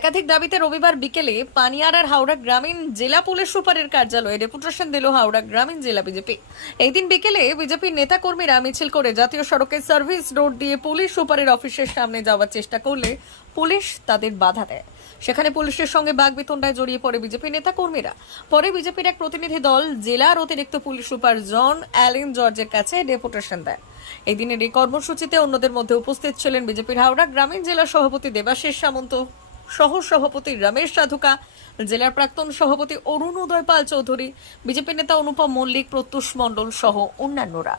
একাধিক দাবিতে রবিবার বিকেলে পানিয়াড়ার হাওড়া গ্রামীণ জেলা পুলিশ সুপারের কার্যালয়ে ডেপুটেশন দিল হাওড়া গ্রামীণ জেলা বিজেপি। এই দিন বিকেলে বিজেপির নেতা কর্মীরা মিছিল করে জাতীয় সড়কের সার্ভিস রোড দিয়ে পুলিশ সুপারের অফিসের সামনে যাওয়ার চেষ্টা করলে পুলিশ তাদের বাধা দেয়। সেখানে পুলিশের সঙ্গে বাগবিতণ্ডায় জড়িয়ে পড়ে বিজেপি নেতা কর্মীরা। পরে বিজেপির এক প্রতিনিধি দল জেলার অতিরিক্ত পুলিশ সুপার জন অ্যালেন জর্জের কাছে ডেপুটেশন দেয়। এই দিনের এই কর্মসূচিতে অন্যদের মধ্যে উপস্থিত ছিলেন বিজেপির হাওড়া গ্রামীণ জেলা সভাপতি দেবাশিস সামন্ত, সহ সভাপতি রমেশ সাধুকা, জেলার প্রাক্তন সভাপতি অরুণোদয় পাল চৌধুরী, বিজেপি নেতা অনুপম মল্লিক, প্রত্যুষ মণ্ডল সহ অন্যান্যরা।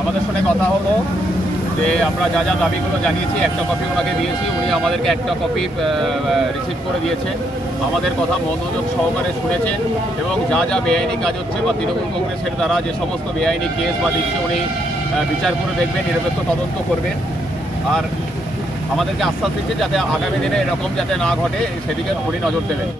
আমাদের সঙ্গে কথা হলো যে আমরা যা যা দাবিগুলো জানিয়েছি একটা কপি ওনাকে দিয়েছি, উনি আমাদেরকে একটা কপি রিসিভ করে দিয়েছেন। আমাদের কথা মনোযোগ সহকারে শুনেছেন এবং যা যা বেআইনি কাজ হচ্ছে বা তৃণমূল কংগ্রেসের দ্বারা যে সমস্ত বেআইনি কেস বা দিচ্ছে উনি বিচার করে দেখবেন, নিরপেক্ষ তদন্ত করবেন। আর আমাদেরকে আশ্বাস দিচ্ছে যাতে আগামী দিনে এরকম যাতে না ঘটে সেদিকে উনি নজর দেবেন।